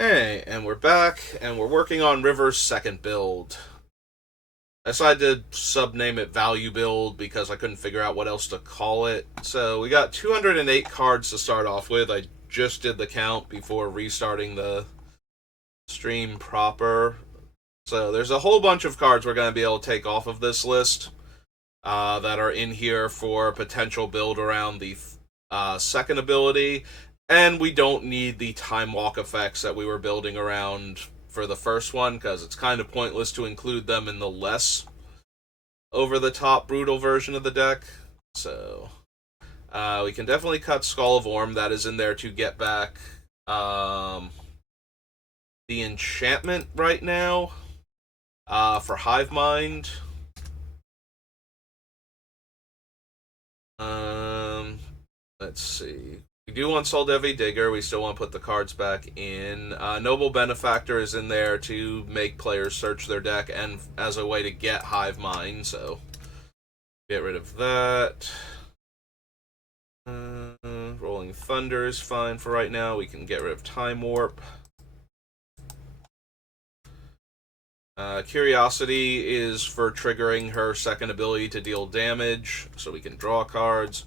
Hey, and we're back, and we're working on River's second build. I decided to subname it Value Build because I couldn't figure out what else to call it. So we got 208 cards to start off with. I just did the count before restarting the stream proper. So there's a whole bunch of cards we're going to be able to take off of this list that are in here for potential build around the second ability, and we don't need the time walk effects that we were building around for the first one because it's kind of pointless to include them in the less over the top brutal version of the deck. So we can definitely cut Skull of Orm. That is in there to get back the enchantment right now for Hive Mind. Let's see. We do want Soul Devi Digger. We still want to put the cards back in. Noble Benefactor is in there to make players search their deck and as a way to get Hive Mind, so get rid of that. Rolling Thunder is fine for right now. We can get rid of Time Warp. Curiosity is for triggering her second ability to deal damage, so we can draw cards.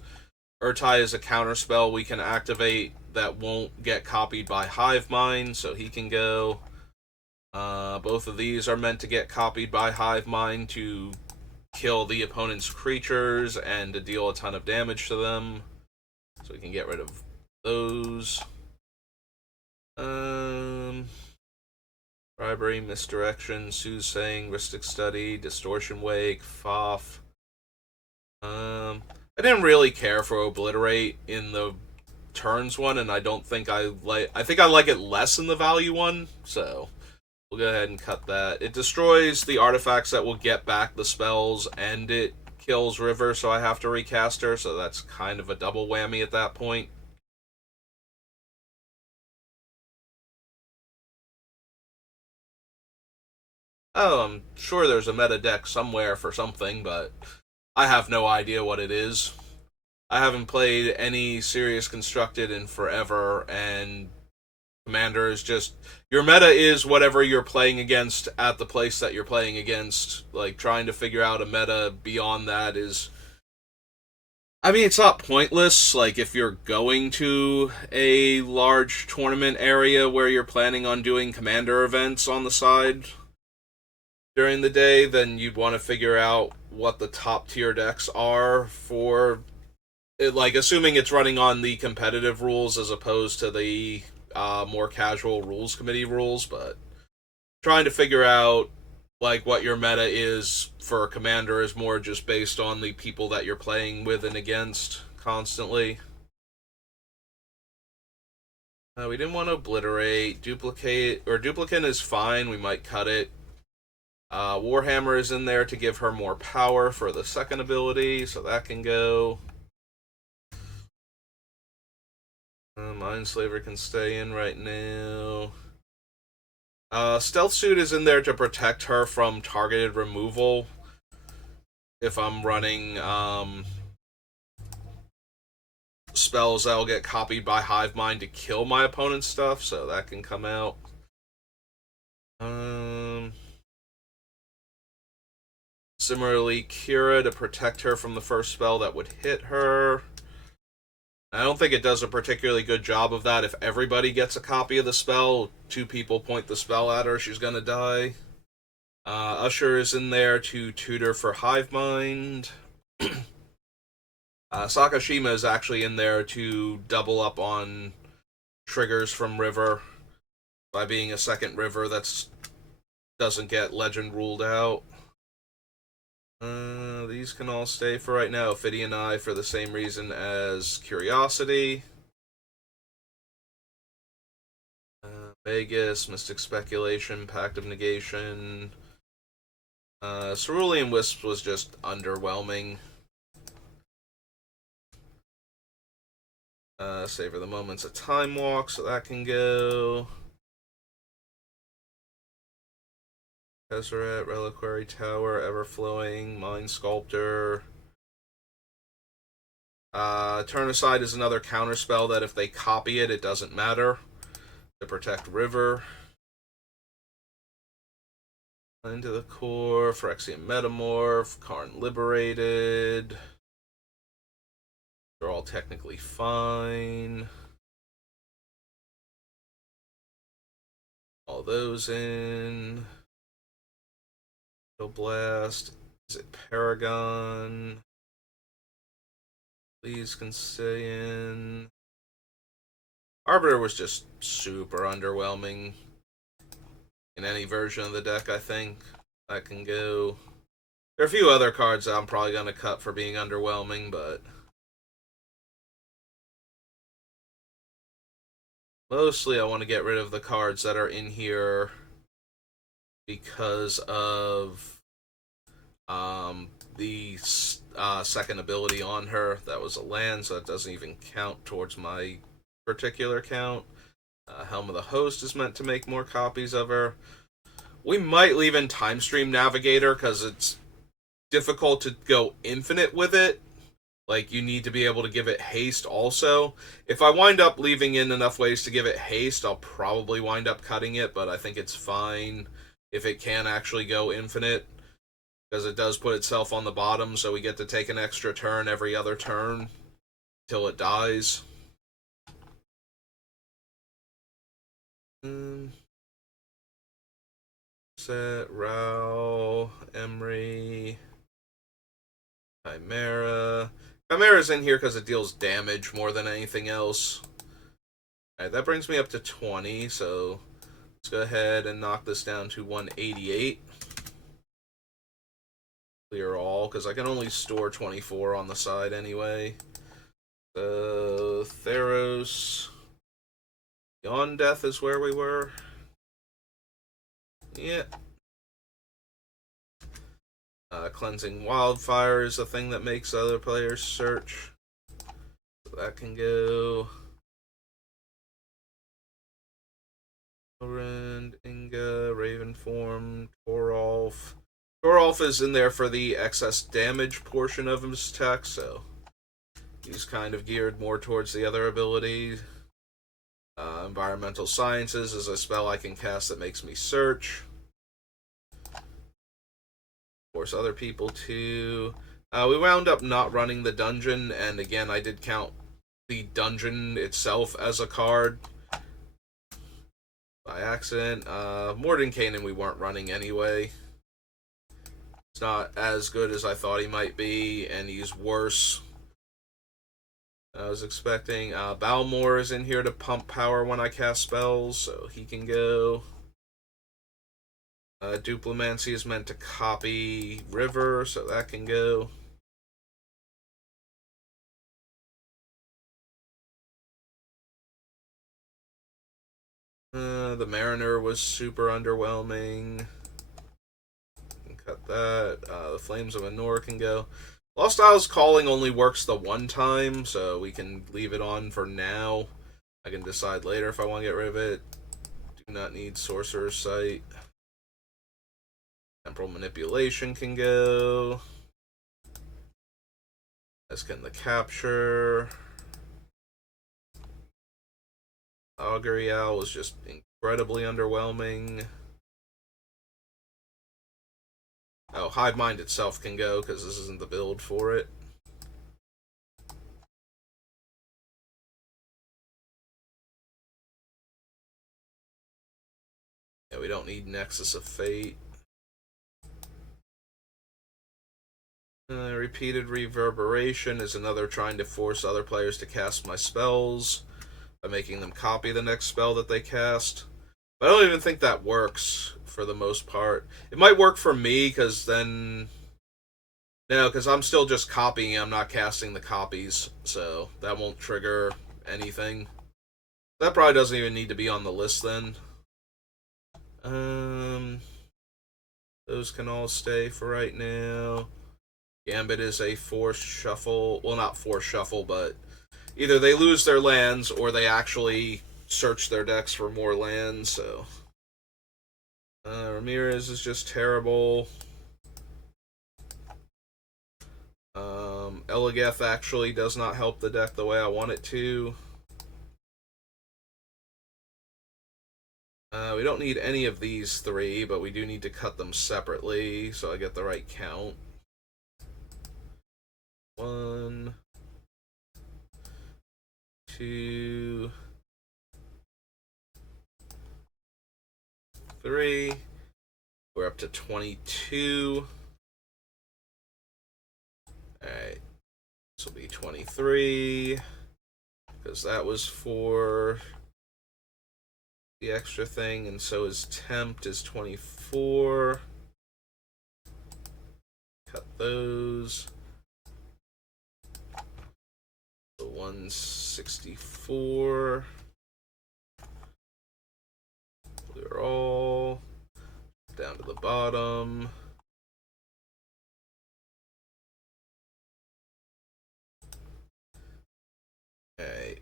Urtai is a counterspell we can activate that won't get copied by Hive Mind, so he can go. Both of these are meant to get copied by Hive Mind to kill the opponent's creatures and to deal a ton of damage to them. So we can get rid of those. Bribery, Misdirection, Soothsaying, Rhystic Study, Distortion Wake, Foff. I didn't really care for Obliterate in the turns one, and I don't think I like. I think I like it less in the value one, so we'll go ahead and cut that. It destroys the artifacts that will get back the spells, and it kills River, so I have to recast her. So that's kind of a double whammy at that point. Oh, I'm sure there's a meta deck somewhere for something, but I have no idea what it is. I haven't played any serious constructed in forever, and Commander is just your meta is whatever you're playing against at the place that you're playing against. Like trying to figure out a meta beyond that is, I mean, it's not pointless. Like if you're going to a large tournament area where you're planning on doing Commander events on the side during the day, then you'd want to figure out what the top tier decks are for it, like assuming it's running on the competitive rules as opposed to the more casual rules committee rules, but trying to figure out like what your meta is for a commander is more just based on the people that you're playing with and against constantly. We didn't want to obliterate, duplicate, or duplicate is fine. We might cut it. Warhammer is in there to give her more power for the second ability, so that can go. Mindslaver can stay in right now. Stealth Suit is in there to protect her from targeted removal. If I'm running spells that'll get copied by Hive Mind to kill my opponent's stuff, so that can come out. Similarly, Kira to protect her from the first spell that would hit her. I don't think it does a particularly good job of that. If everybody gets a copy of the spell, two people point the spell at her, she's gonna die. Usher is in there to tutor for Hive Mind. Sakashima is actually in there to double up on triggers from River by being a second River that doesn't get legend ruled out. These can all stay for right now. Ophidian Eye for the same reason as Curiosity. Vegas, Mystic Speculation, Pact of Negation. Cerulean Wisp was just underwhelming. Savor the Moment's a Time Walk, so that can go. Tezzeret, Reliquary Tower, Everflowing, Mind Sculptor. Turn Aside is another counterspell that if they copy it, it doesn't matter. to protect River. Into the core, Phyrexian Metamorph, Karn Liberated. They're all technically fine. All those in. Blast. Is it Paragon? Please can stay in. Arbiter was just super underwhelming in any version of the deck, I think. That can go. There are a few other cards that I'm probably going to cut for being underwhelming, but mostly I want to get rid of the cards that are in here because of the second ability on her. That was a land, so that doesn't even count towards my particular count. Helm of the Host is meant to make more copies of her. We might leave in Time Stream Navigator because it's difficult to go infinite with it. Like, you need to be able to give it haste also. If I wind up leaving in enough ways to give it haste, I'll probably wind up cutting it, but I think it's fine if it can actually go infinite, because it does put itself on the bottom, so we get to take an extra turn every other turn till it dies. Set, Rao, Emery, Chimera. Chimera's in here because it deals damage more than anything else. Alright, that brings me up to 20, so let's go ahead and knock this down to 188. Clear all, because I can only store 24 on the side anyway. So, Theros. Beyond Death is where we were. Yeah. Cleansing Wildfire is a thing that makes other players search. So that can go. Rend, Inga, Ravenform, Toralf. Toralf is in there for the excess damage portion of his tech, so he's kind of geared more towards the other ability. Environmental Sciences is a spell I can cast that makes me search. Force other people to. We wound up not running the dungeon, and again, I did count the dungeon itself as a card by accident. Mordenkainen we weren't running anyway. It's not as good as I thought he might be, and he's worse. I was expecting. Balmor is in here to pump power when I cast spells, so he can go. Duplimancy is meant to copy River, so that can go. The Mariner was super underwhelming. Cut that. The Flames of Anor can go. Lost Isles Calling only works the one time, so we can leave it on for now. I can decide later if I want to get rid of it. Do not need Sorcerer's Sight. Temporal Manipulation can go. As can the Capture. Augury Owl was just incredibly underwhelming. Oh, Hive Mind itself can go, because this isn't the build for it. Yeah, we don't need Nexus of Fate. Repeated Reverberation is another trying to force other players to cast my spells by making them copy the next spell that they cast. But I don't even think that works for the most part. It might work for me, because then... No, because I'm still just copying, I'm not casting the copies, so that won't trigger anything. That probably doesn't even need to be on the list then. Those can all stay for right now. Gambit is a forced shuffle. Well, not forced shuffle, but either they lose their lands or they actually search their decks for more lands, so. Ramirez is just terrible. Eligeth actually does not help the deck the way I want it to. We don't need any of these three, but we do need to cut them separately so I get the right count. 1, 2, 3. We're up to 22. Alright. This will be 23. Because that was for the extra thing, and so is tempt is 24. Cut those. So 164. They're all down to the bottom. Okay.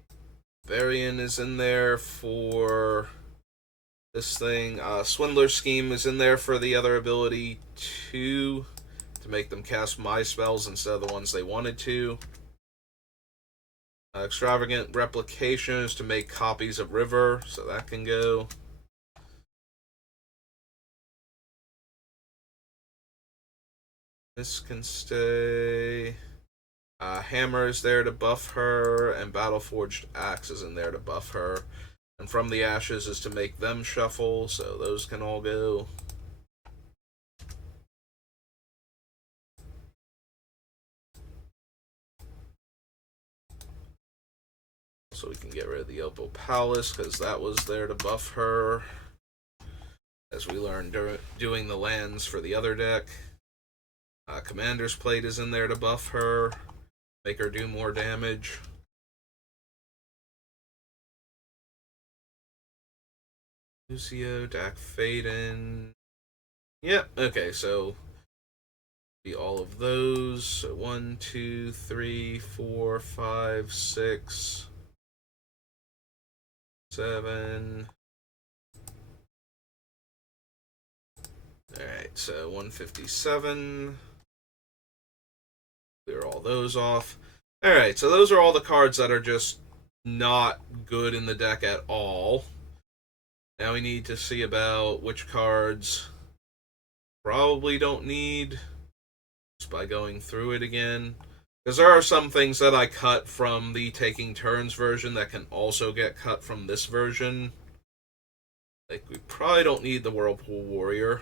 Varian is in there for this thing. Swindler Scheme is in there for the other ability 2 to make them cast my spells instead of the ones they wanted to. Extravagant Replication is to make copies of River, so that can go. This can stay. Hammer is there to buff her, and Battleforged Axe is in there to buff her. And From the Ashes is to make them shuffle, so those can all go. So we can get rid of the Opal Palace, because that was there to buff her. As we learned doing the lands for the other deck. Commander's Plate is in there to buff her. Make her do more damage. Lucio, Dak Faden. Yep, okay, so be all of those. So 1, 2, 3, 4, 5, 6, 7. Alright, so 157. Clear all those off. Alright, so those are all the cards that are just not good in the deck at all. Now we need to see about which cards probably don't need, just by going through it again. Because there are some things that I cut from the Taking Turns version that can also get cut from this version. Like, we probably don't need the Whirlpool Warrior.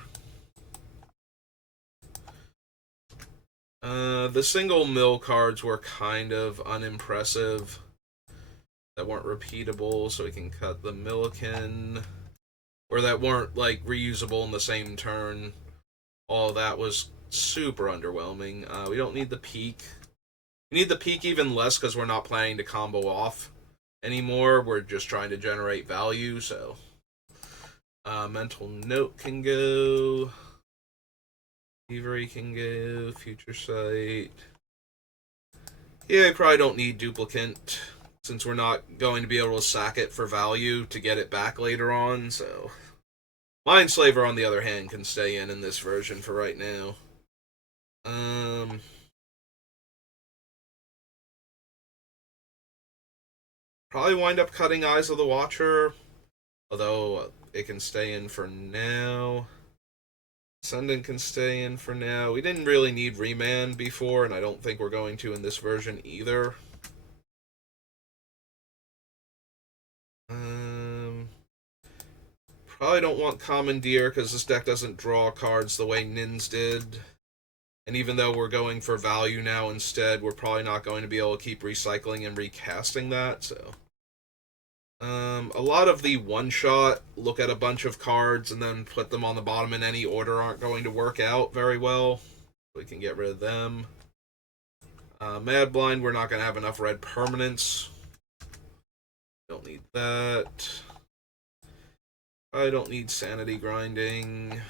The single mill cards were kind of unimpressive. That weren't repeatable, so we can cut the Milliken. Or that weren't, like, reusable in the same turn. All that was super underwhelming. We don't need the Peak. We need the Peak even less because we're not planning to combo off anymore. We're just trying to generate value, so... Mental Note can go... Thievery can go, Future Sight. Yeah, I probably don't need Duplicant, since we're not going to be able to sack it for value to get it back later on, so... Mindslaver, on the other hand, can stay in this version for right now. Probably wind up cutting Eyes of the Watcher, although it can stay in for now. Ascendant can stay in for now. We didn't really need Remand before, and I don't think we're going to in this version either. Probably don't want Commandeer, because this deck doesn't draw cards the way Nins did. And even though we're going for value now instead, we're probably not going to be able to keep recycling and recasting that, so... a lot of the one-shot, look at a bunch of cards and then put them on the bottom in any order aren't going to work out very well. We can get rid of them. Mad Blind, we're not going to have enough red permanents. Don't need that. I don't need Sanity Grinding.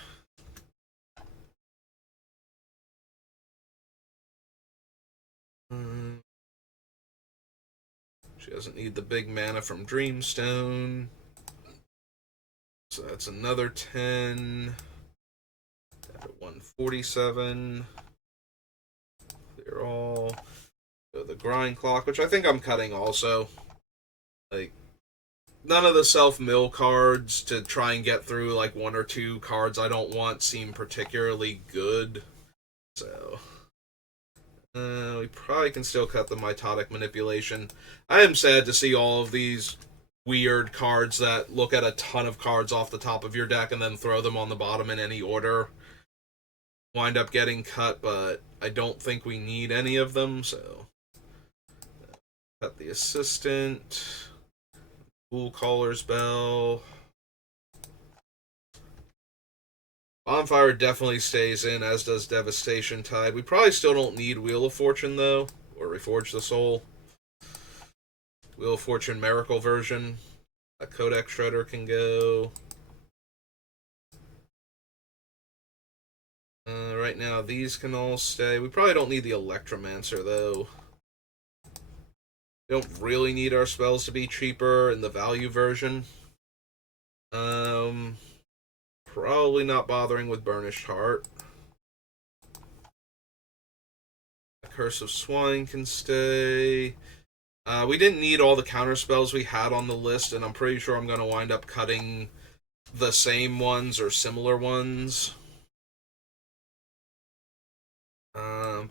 She doesn't need the big mana from Dreamstone. So that's another 10. At 147. Clear all. Go the Grind Clock, which I think I'm cutting also. Like, none of the self-mill cards to try and get through like one or two cards I don't want seem particularly good. So we probably can still cut the mitotic manipulation. I am sad to see all of these weird cards that look at a ton of cards off the top of your deck and then throw them on the bottom in any order wind up getting cut, but I don't think we need any of them, so cut the assistant. Pool Caller's Bell. Bonfire definitely stays in, as does Devastation Tide. We probably still don't need Wheel of Fortune, though, or Reforge the Soul. Wheel of Fortune Miracle version. A Codex Shredder can go. Right now, these can all stay. We probably don't need the Electromancer, though. We don't really need our spells to be cheaper in the value version. Probably not bothering with Burnished Heart. Curse of Swine can stay. We didn't need all the counter spells we had on the list, and I'm pretty sure I'm going to wind up cutting the same ones or similar ones.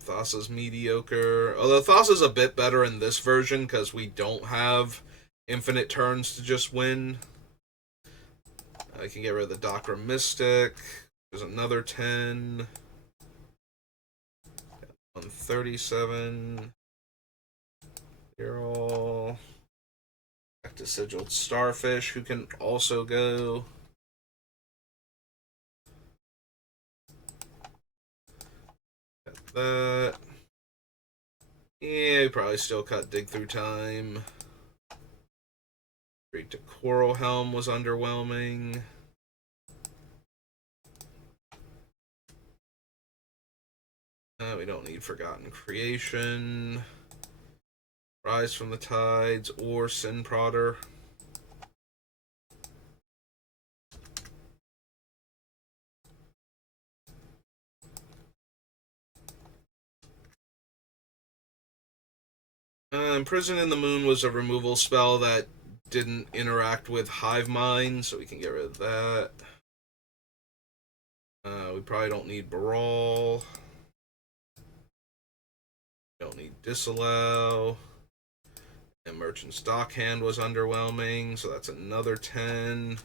Thassa's mediocre. Although Thassa's a bit better in this version because we don't have infinite turns to just win. I can get rid of the Doctor Mystic. There's another 10. 137. You're all. Back to Sigiled Starfish, who can also go. Cut that. Yeah, we probably still cut Dig Through Time. Straight to Coral Helm was underwhelming. We don't need Forgotten Creation. Rise from the Tides or Sin Prodder. Imprison in the Moon was a removal spell that didn't interact with Hive Mind, so we can get rid of that. We probably don't need Brawl. Don't need Disallow. And Merchant's Dockhand was underwhelming, so that's another 10.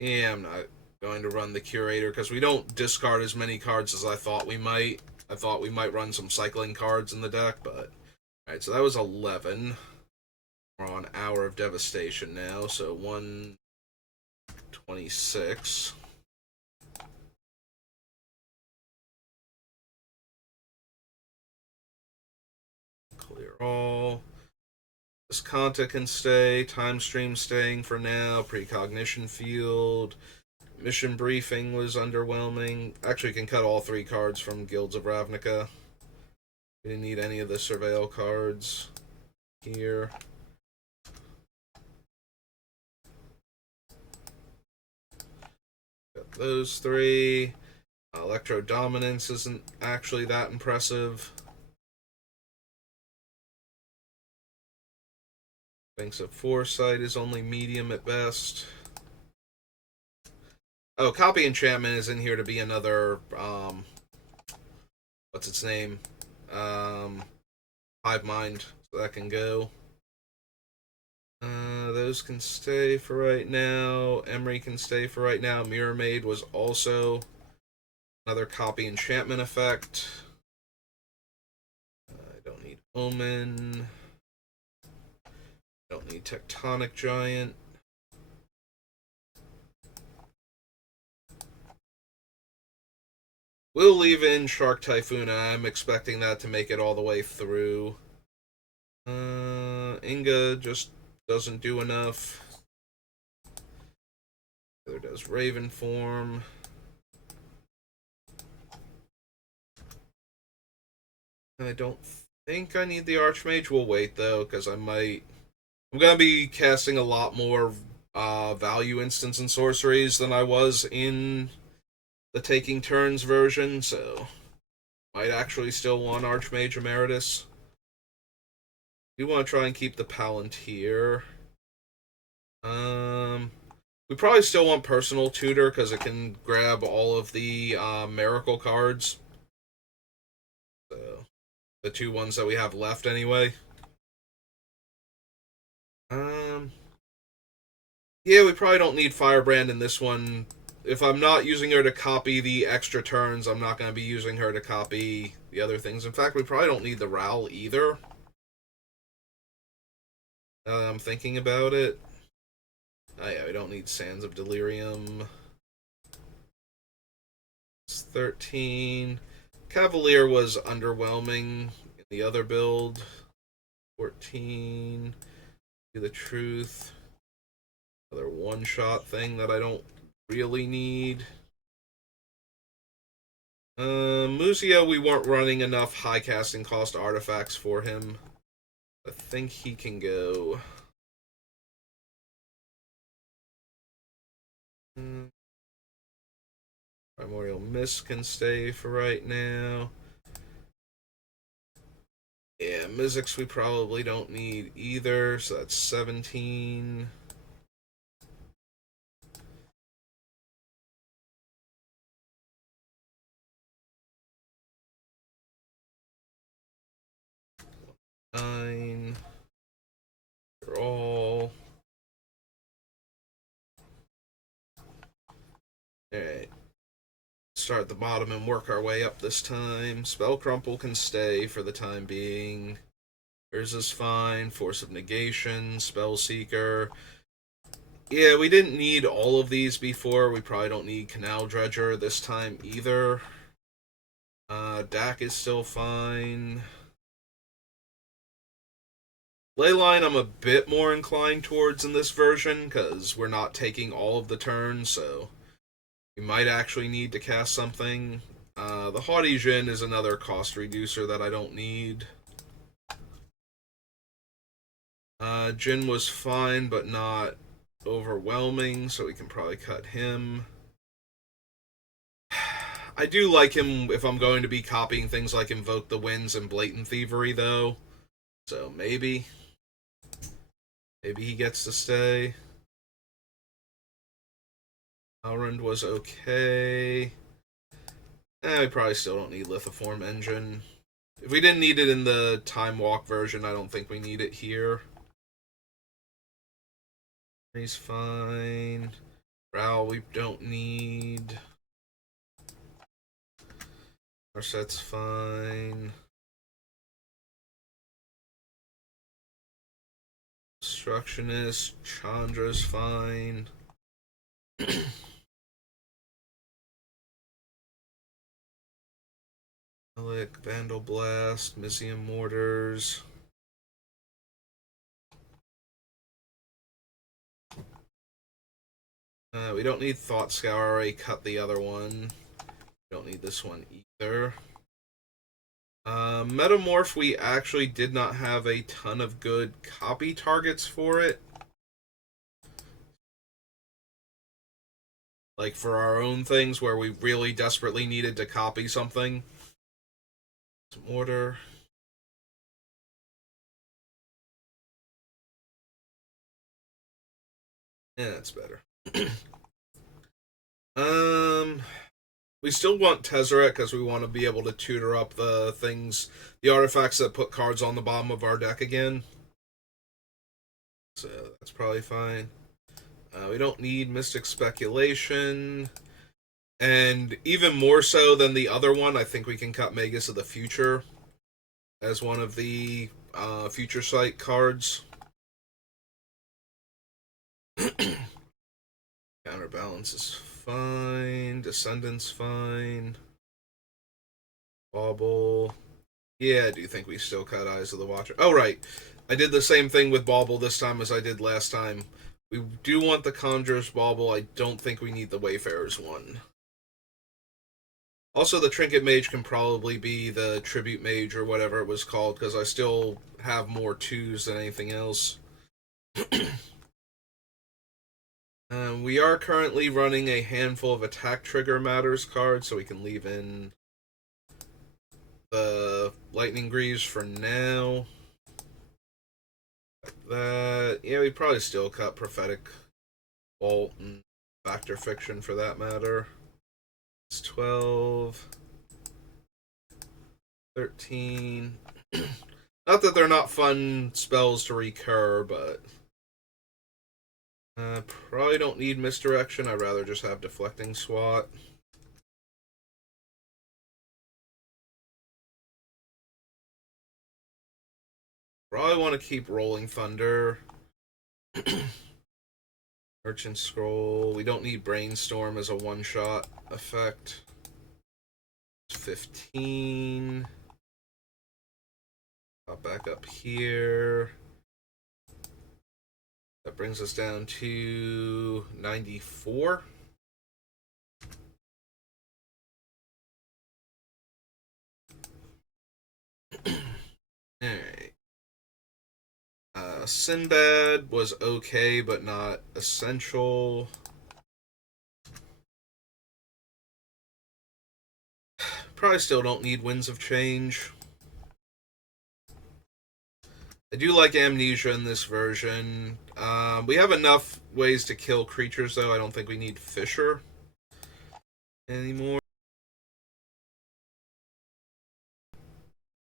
Yeah, I'm not going to run the Curator because we don't discard as many cards as I thought we might. I thought we might run some cycling cards in the deck, but... Alright, so that was 11. We're on Hour of Devastation now, so 126. Clear all. Visconta can stay. Time Stream staying for now. Precognition Field. Mission Briefing was underwhelming. Actually, can cut all 3 cards from Guilds of Ravnica. We didn't need any of the Surveil cards here. Got those 3. Electro Dominance isn't actually that impressive. Banks of Foresight is only medium at best. Oh, Copy Enchantment is in here to be another, what's its name? Hive Mind, so that can go. Those can stay for right now. Emery can stay for right now. Mirror Maid was also another Copy Enchantment effect. I don't need Omen. Don't need Tectonic Giant. We'll leave in Shark Typhoon. I'm expecting that to make it all the way through. Inga just doesn't do enough. There does Raven Form. I don't think I need the Archmage. We'll wait though, because I'm gonna be casting a lot more value instants and sorceries than I was in the Taking Turns version, so might actually still want Archmage Emeritus. We want to try and keep the Palantir. We probably still want Personal Tutor because it can grab all of the Miracle cards. So, the two ones that we have left anyway. Yeah, we probably don't need Firebrand in this one. If I'm not using her to copy the extra turns, I'm not going to be using her to copy the other things. In fact, we probably don't need the Ral either. I'm thinking about it. Oh yeah, we don't need Sands of Delirium. It's 13. Cavalier was underwhelming in the other build. 14. Do the Truth. Another one-shot thing that I don't really need. Muzio, we weren't running enough high casting cost artifacts for him. I think he can go. Primordial Mist can stay for right now. Yeah, Mizzix we probably don't need either, so that's 17. Nine. They're all. Alright. Start at the bottom and work our way up this time. Spell Crumple can stay for the time being. Hers is fine. Force of Negation, Spell Seeker. Yeah, we didn't need all of these before. We probably don't need Canal Dredger this time either. Dak is still fine. Leyline I'm a bit more inclined towards in this version, because we're not taking all of the turns, so we might actually need to cast something. The Haughty Jin is another cost reducer that I don't need. Jin was fine, but not overwhelming, so we can probably cut him. I do like him if I'm going to be copying things like Invoke the Winds and Blatant Thievery, though. So maybe. Maybe he gets to stay. Alrund was okay. We probably still don't need Lithoform Engine. If we didn't need it in the Time Walk version, I don't think we need it here. He's fine. Ral we don't need. Our set's fine. Obstructionist, Chandra's fine. Vandal Blast, Mizium Mortars. We don't need Thought Scour. I already cut the other one. We don't need this one either. Metamorph, we actually did not have a ton of good copy targets for it. Like for our own things where we really desperately needed to copy something. Some order. Yeah, that's better. We still want Tezzeret because we want to be able to tutor up the things, the artifacts that put cards on the bottom of our deck again. So that's probably fine. We don't need Mystic Speculation. And even more so than the other one, I think we can cut Magus of the Future as one of the Future Sight cards. Counterbalance is fine. Descendant's fine. Bauble. Yeah, I do think we still cut Eyes of the Watcher. Oh, right. I did the same thing with Bauble this time as I did last time. We do want the Conjurer's Bauble. I don't think we need the Wayfarer's one. Also, the Trinket Mage can probably be the Tribute Mage or whatever it was called, because I still have more 2s than anything else. We are currently running a handful of Attack Trigger Matters cards, so we can leave in the Lightning Greaves for now. that. Yeah, we probably still cut Prophetic Bolt and Factor Fiction for that matter. It's 12, 13. Not that they're not fun spells to recur, but probably don't need Misdirection. I'd rather just have Deflecting SWAT. Probably want to keep Rolling Thunder. Merchant Scroll. We don't need Brainstorm as a one-shot effect. 15. Pop back up here. That brings us down to 94. Alright. Sinbad was okay, but not essential. Probably still don't need Winds of Change. I do like Amnesia in this version. We have enough ways to kill creatures, though. I don't think we need Fissure anymore.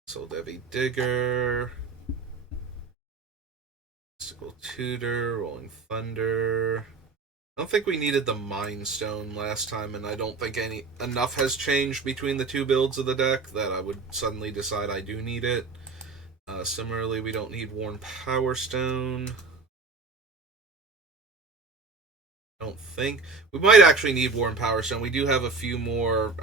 Soul Devi Digger. Mystical Tutor. Rolling Thunder. I don't think we needed the Mind Stone last time, and I don't think enough has changed between the two builds of the deck that I would suddenly decide I do need it. Similarly, we don't need Worn Power Stone. I don't think. We might actually need Worn Power Stone. We do have a few more.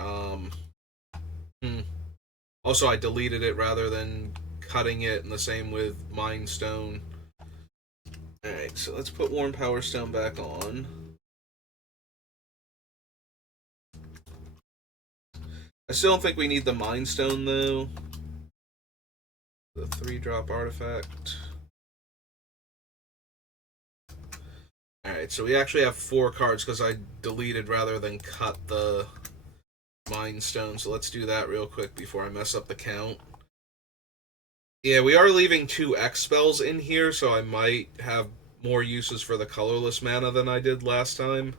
Also, I deleted it rather than cutting it, and the same with Mind Stone. Alright, so let's put Worn Power Stone back on. I still don't think we need the Mind Stone, though. The 3-drop artifact. Alright, so we actually have 4 cards because I deleted rather than cut the Mind Stone. So let's do that real quick before I mess up the count. Yeah, we are leaving 2 X spells in here, so I might have more uses for the colorless mana than I did last time.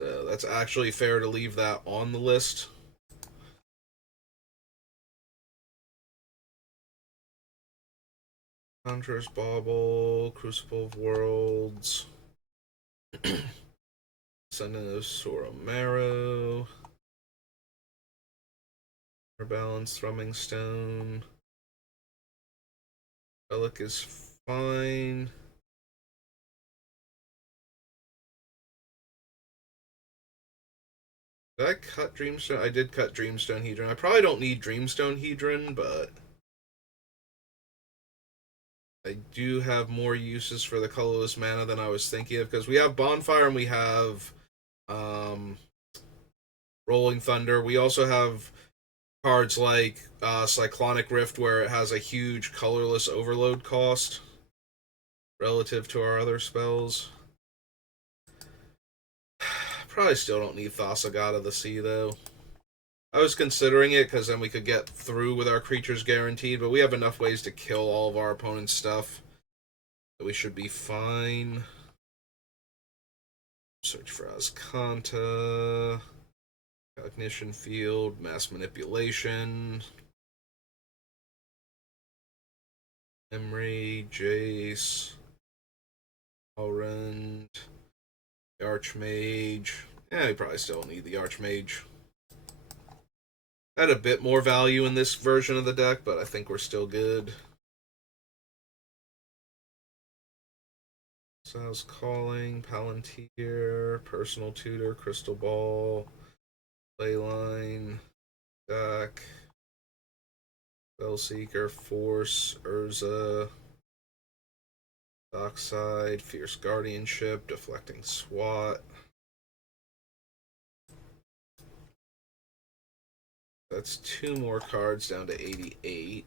So that's actually fair to leave that on the list. Conjurer's Bauble, Crucible of Worlds, Ascendant of Sorrow Balance, Thrumming Stone. Relic is fine. Did I cut Dreamstone? I did cut Dreamstone Hedron. I probably don't need Dreamstone Hedron, but I do have more uses for the colorless mana than I was thinking of, because we have Bonfire and we have Rolling Thunder. We also have cards like Cyclonic Rift, where it has a huge colorless overload cost relative to our other spells. Probably still don't need Thassa, God of the Sea, though. I was considering it because then we could get through with our creatures guaranteed, but we have enough ways to kill all of our opponent's stuff that we should be fine. Search for Azcanta. Cognition Field. Mass Manipulation. Emry. Jace. Elrond. The Archmage. Yeah, we probably still need the Archmage. Had a bit more value in this version of the deck, but I think we're still good. Sow's Calling, Palantir, Personal Tutor, Crystal Ball, Playline, Deck, Spellseeker, Force, Urza, Dockside, Fierce Guardianship, Deflecting SWAT. That's 2 more cards down to 88.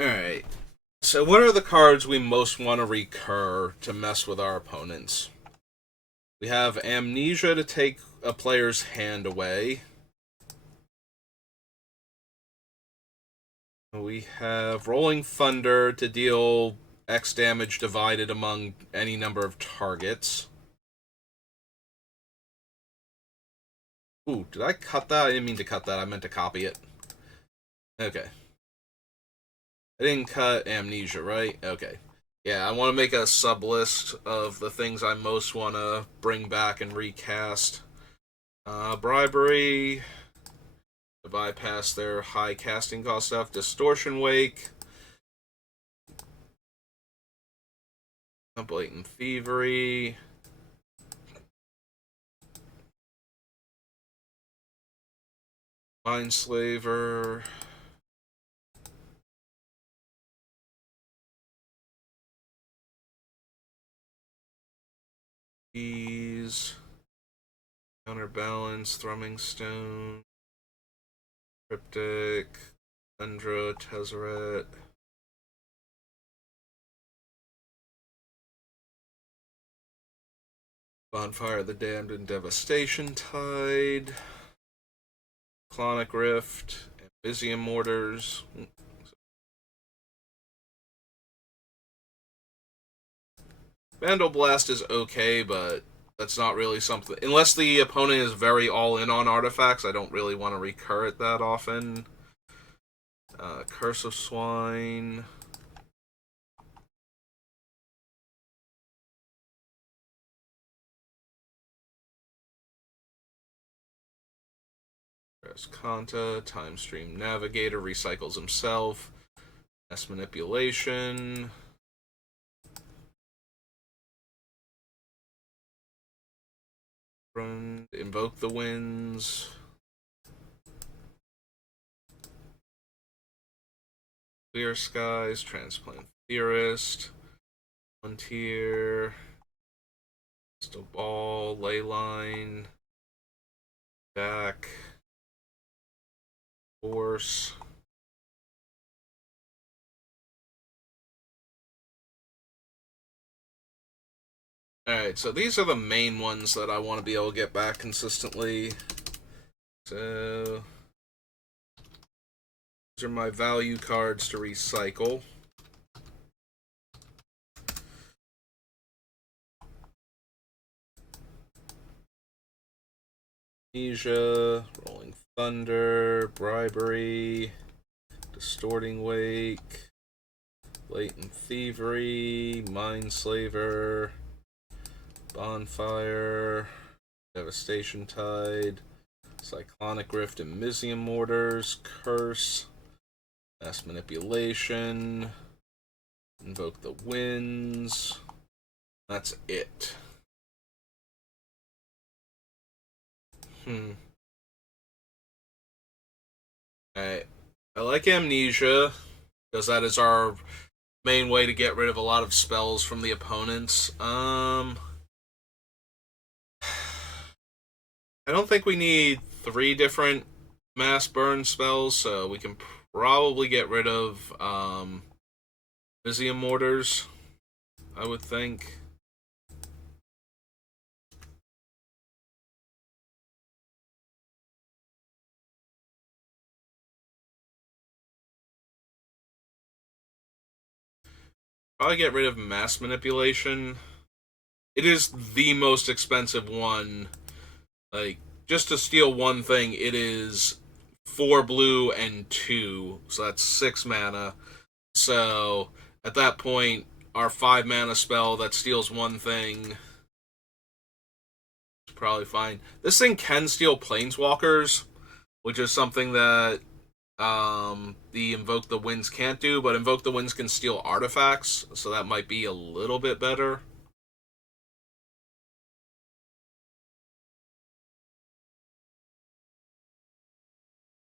Alright. so what are the cards we most want to recur to mess with our opponents? We have Amnesia to take a player's hand away. We have Rolling Thunder to deal X damage divided among any number of targets. Ooh, did I cut that? I didn't mean to cut that. I meant to copy it. Okay. I didn't cut Amnesia, right? Okay. Yeah, I want to make a sub-list of the things I most want to bring back and recast. Bribery, to bypass their high casting cost stuff. Distortion Wake. Blatant Thievery. Mindslaver. Ease. Counterbalance. Thrumming Stone. Cryptic. Thundra. Tezzeret. Bonfire of the Damned and Devastation Tide. Clonic Rift. Ambysium Mortars. Vandal Blast is okay, but that's not really something. Unless the opponent is very all in on artifacts, I don't really want to recur it that often. Curse of Swine. Kanta, Time Stream Navigator, recycles himself. Mass Manipulation. Invoke the Winds. Clear Skies, Transplant Theorist. Frontier. Crystal Ball, Leyline. Back. Force. Alright, so these are the main ones that I want to be able to get back consistently. So these are my value cards to recycle. Amnesia, Rolling Thunder, Bribery, Distorting Wake, Blatant Thievery, Mindslaver, Bonfire, Devastation Tide, Cyclonic Rift, Ambysium Mortars, Curse, Mass Manipulation, Invoke the Winds. That's it. Alright. I like Amnesia, because that is our main way to get rid of a lot of spells from the opponents. I don't think we need 3 different mass burn spells, so we can probably get rid of Ambysium Mortars, I would think. Probably get rid of Mass Manipulation. It is the most expensive one. Like, just to steal one thing, it is 4 blue and 2. So that's 6 mana. So, at that point, our 5 mana spell that steals one thing is probably fine. This thing can steal Planeswalkers, which is something that the Invoke the Winds can't do, but Invoke the Winds can steal artifacts, so that might be a little bit better.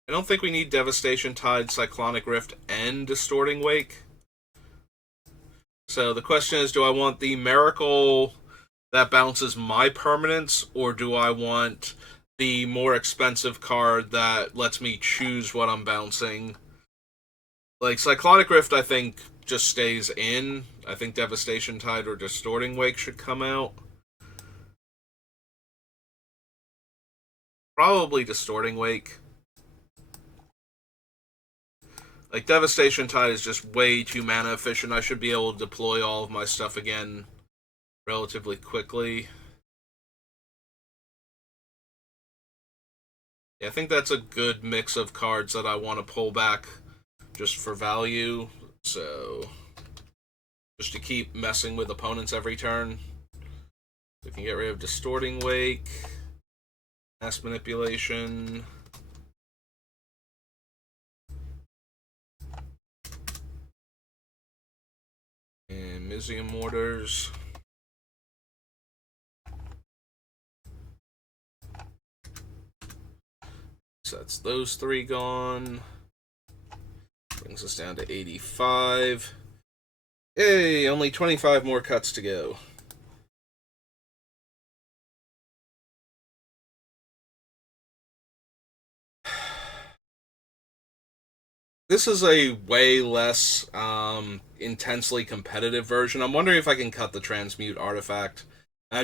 I don't think we need Devastation Tide, Cyclonic Rift, and Distorting Wake. So the question is, do I want the Miracle that bounces my permanents, or do I want the more expensive card that lets me choose what I'm bouncing? Like, Cyclonic Rift, I think, just stays in. I think Devastation Tide or Distorting Wake should come out. Probably Distorting Wake. Like, Devastation Tide is just way too mana efficient. I should be able to deploy all of my stuff again relatively quickly. Yeah, I think that's a good mix of cards that I want to pull back just for value. So, just to keep messing with opponents every turn. We can get rid of Distorting Wake, Mass Manipulation. And Mizzium Mortars. So that's those three gone. Brings us down to 85. Yay, only 25 more cuts to go. This is a way less intensely competitive version. I'm wondering if I can cut the Transmute artifact.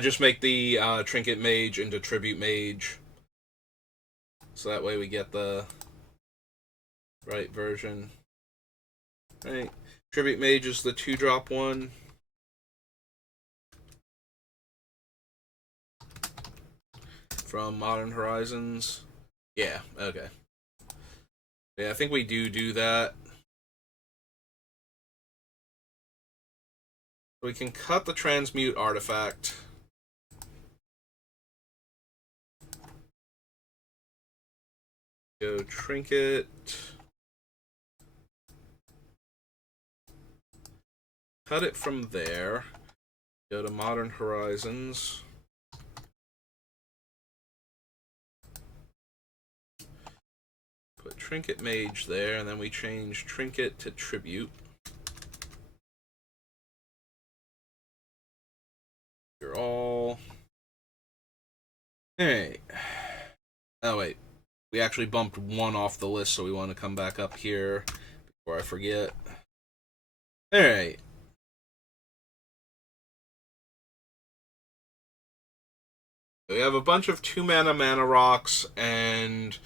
Just make the Trinket Mage into Tribute Mage. So that way we get the right version. Right. Tribute Mage is the 2-drop one. From Modern Horizons. Yeah, okay. Yeah, I think we do that. We can cut the Transmute artifact. Go Trinket. Cut it from there. Go to Modern Horizons. Put Trinket Mage there, and then we change Trinket to Tribute. You're all... Alright. Oh, wait. We actually bumped one off the list, so we want to come back up here before I forget. Alright. We have a bunch of 2-mana rocks, and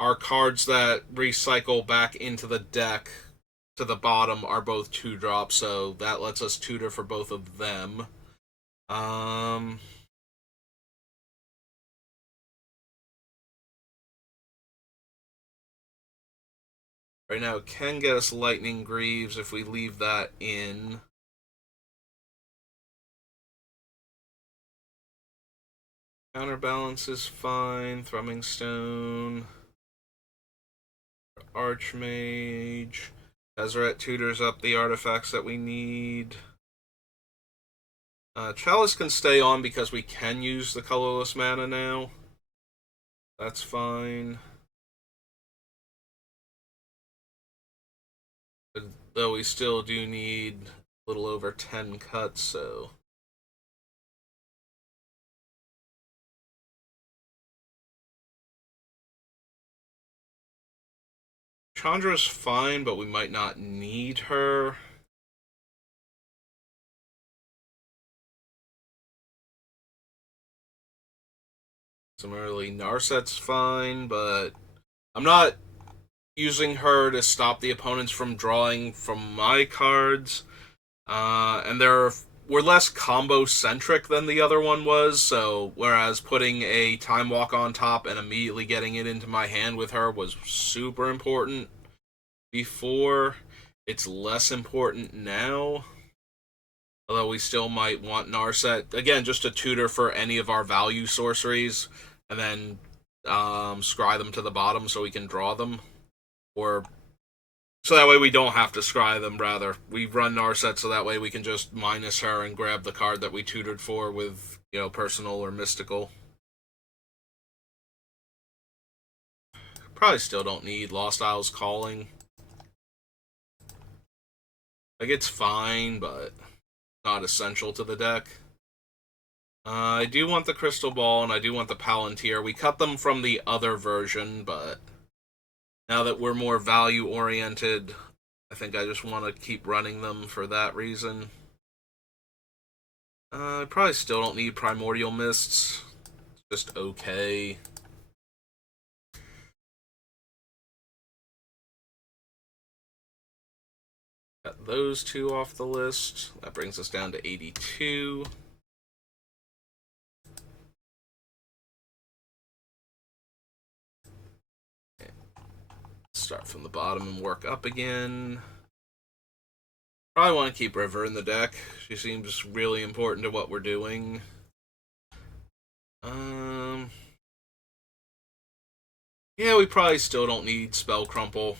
our cards that recycle back into the deck to the bottom are both 2-drops, so that lets us tutor for both of them. Right now, it can get us Lightning Greaves if we leave that in. Counterbalance is fine. Thrumming Stone. Archmage. Tezzeret tutors up the artifacts that we need. Chalice can stay on because we can use the colorless mana now. That's fine. Though we still do need a little over 10 cuts, so... Chandra's fine, but we might not need her. Similarly, Narset's fine, but I'm not using her to stop the opponents from drawing from my cards. And we're less combo-centric than the other one was, so whereas putting a Time Walk on top and immediately getting it into my hand with her was super important before, it's less important now. Although we still might want Narset, again, just to tutor for any of our value sorceries, and then scry them to the bottom so we can draw them. Or so that way we don't have to scry them, rather. We run Narset so that way we can just minus her and grab the card that we tutored for with, personal or mystical. Probably still don't need Lost Isles Calling. Like, it's fine, but not essential to the deck. I do want the Crystal Ball, and I do want the Palantir. We cut them from the other version, but now that we're more value-oriented, I think I just want to keep running them for that reason. I probably still don't need Primordial Mists. It's just okay. Got those two off the list. That brings us down to 82. Start from the bottom and work up again. Probably want to keep River in the deck. She seems really important to what we're doing. Yeah, we probably still don't need Spell Crumple.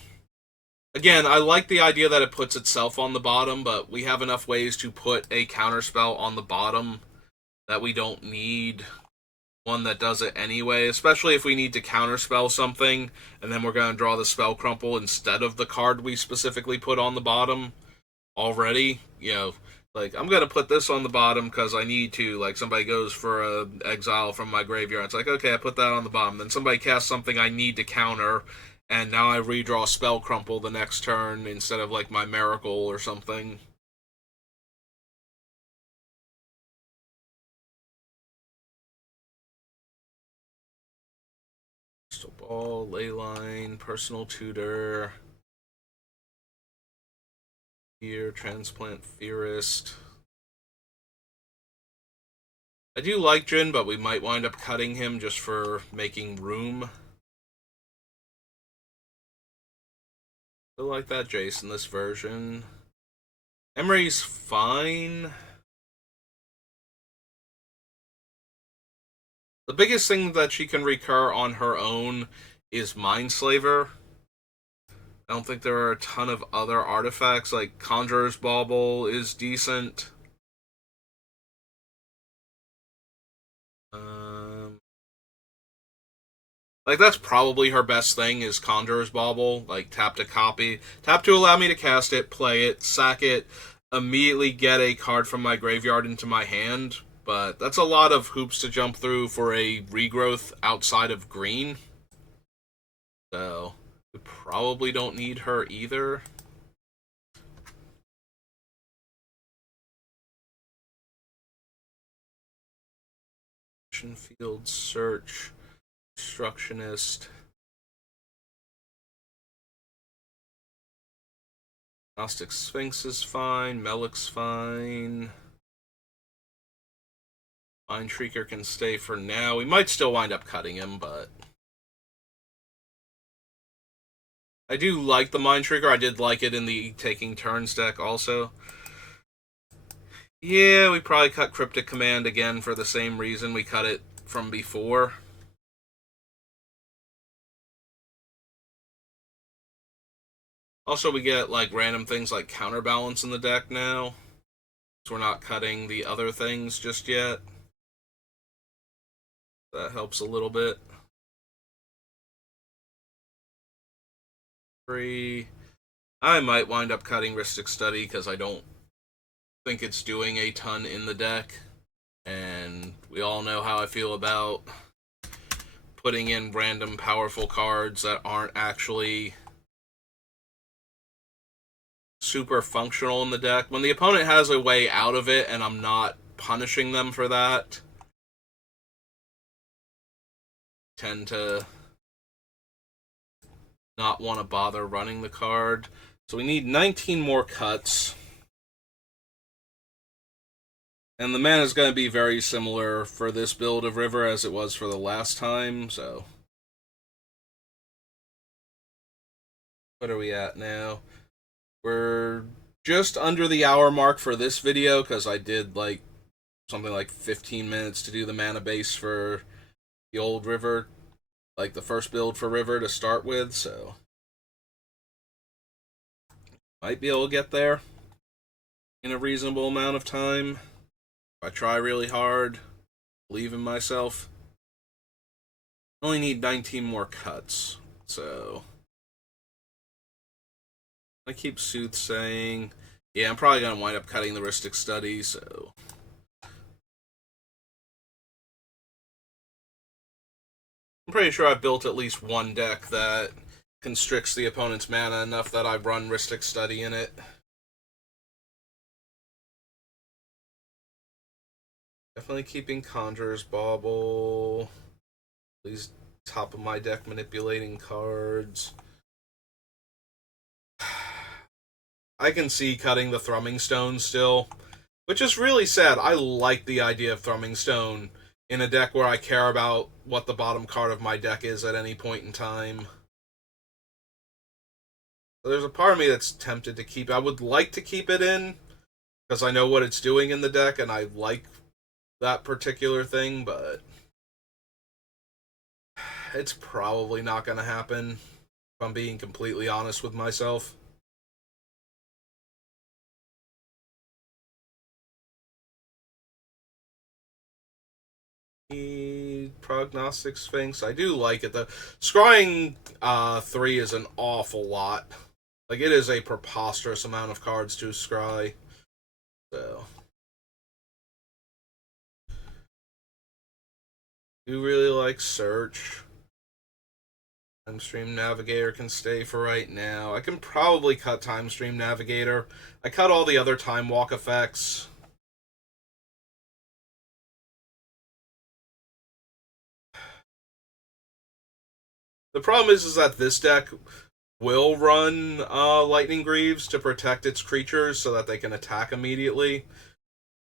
Again, I like the idea that it puts itself on the bottom, but we have enough ways to put a counterspell on the bottom that we don't need one that does it anyway, especially if we need to counterspell something, and then we're going to draw the Spell Crumple instead of the card we specifically put on the bottom already. You know, like, I'm going to put this on the bottom because I need to. Like, somebody goes for a exile from my graveyard. It's like, okay, I put that on the bottom. Then somebody casts something I need to counter, and now I redraw Spell Crumple the next turn instead of, like, my Miracle or something. Crystal Ball, Leyline, Personal Tutor. Here, Transplant Theorist. I do like Jhin, but we might wind up cutting him just for making room. Still like that Jace in this version. Emery's fine. The biggest thing that she can recur on her own is Mindslaver. I don't think there are a ton of other artifacts, like Conjurer's Bauble is decent. Like, that's probably her best thing, is Conjurer's Bauble. Like, tap to copy. Tap to allow me to cast it, play it, sack it, immediately get a card from my graveyard into my hand. But that's a lot of hoops to jump through for a regrowth outside of green. So, we probably don't need her either. Field Search, Obstructionist. Gnostic Sphinx is fine, Melic's fine. Mind Shrieker can stay for now. We might still wind up cutting him, but I do like the Mind Shrieker. I did like it in the Taking Turns deck also. Yeah, we probably cut Cryptic Command again for the same reason we cut it from before. Also, we get, like, random things like Counterbalance in the deck now. So we're not cutting the other things just yet. That helps a little bit. 3. I might wind up cutting Rhystic Study because I don't think it's doing a ton in the deck. And we all know how I feel about putting in random powerful cards that aren't actually super functional in the deck. When the opponent has a way out of it and I'm not punishing them for that, I tend to not want to bother running the card. So we need 19 more cuts. And the mana is going to be very similar for this build of River as it was for the last time, so. What are we at now? We're just under the hour mark for this video, because I did, like, something like 15 minutes to do the mana base for the old River, like the first build for River to start with, so. Might be able to get there in a reasonable amount of time. If I try really hard, believe in myself. I only need 19 more cuts, so. I keep soothsaying. Yeah, I'm probably going to wind up cutting the Rhystic Study, so. I'm pretty sure I've built at least one deck that constricts the opponent's mana enough that I run Rhystic Study in it. Definitely keeping Conjurer's Bauble. Please, top of my deck manipulating cards. I can see cutting the Thrumming Stone still, which is really sad. I like the idea of Thrumming Stone in a deck where I care about what the bottom card of my deck is at any point in time. There's a part of me that's tempted to keep. I would like to keep it in because I know what it's doing in the deck and I like that particular thing, but it's probably not going to happen, if I'm being completely honest with myself. Prognostic Sphinx. I do like it though. Scrying 3 is an awful lot. Like, it is a preposterous amount of cards to scry. So, do really like Search. Time Stream Navigator can stay for right now. I can probably cut Time Stream Navigator. I cut all the other Time Walk effects. The problem is that this deck will run Lightning Greaves to protect its creatures so that they can attack immediately.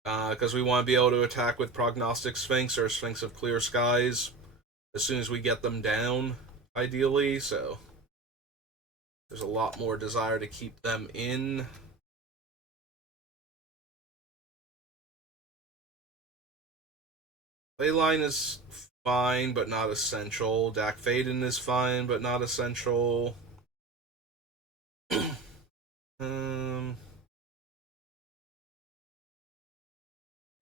Because we want to be able to attack with Prognostic Sphinx or Sphinx of Clear Skies as soon as we get them down, ideally. So there's a lot more desire to keep them in. Leyline is fine, but not essential. Dak Faden is fine, but not essential. They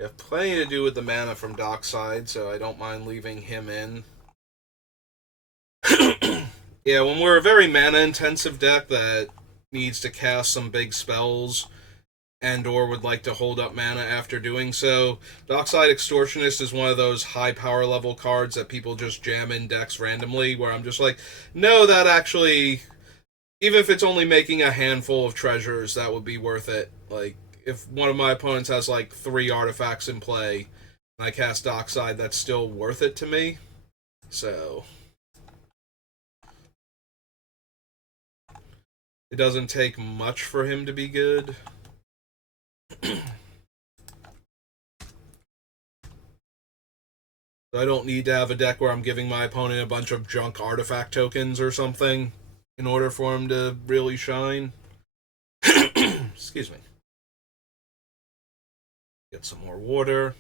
have plenty to do with the mana from Dockside, so I don't mind leaving him in. Yeah, when we're a very mana-intensive deck that needs to cast some big spells and or would like to hold up mana after doing so, Dockside Extortionist is one of those high power level cards that people just jam in decks randomly, where I'm just like, no, that actually, even if it's only making a handful of treasures, that would be worth it. Like, if one of my opponents has like 3 artifacts in play and I cast Dockside, that's still worth it to me. So it doesn't take much for him to be good. I don't need to have a deck where I'm giving my opponent a bunch of junk artifact tokens or something in order for him to really shine. Excuse me. Get some more water.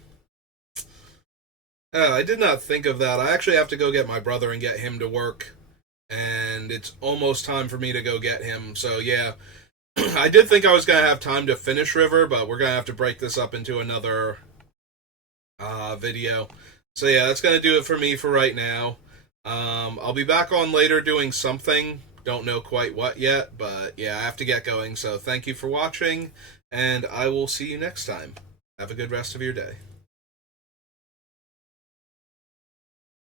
I did not think of that. I actually have to go get my brother and get him to work. And it's almost time for me to go get him. So, yeah. I did think I was going to have time to finish River, but we're going to have to break this up into another video. So, yeah, that's going to do it for me for right now. I'll be back on later doing something. Don't know quite what yet, but yeah, I have to get going. So, thank you for watching, and I will see you next time. Have a good rest of your day.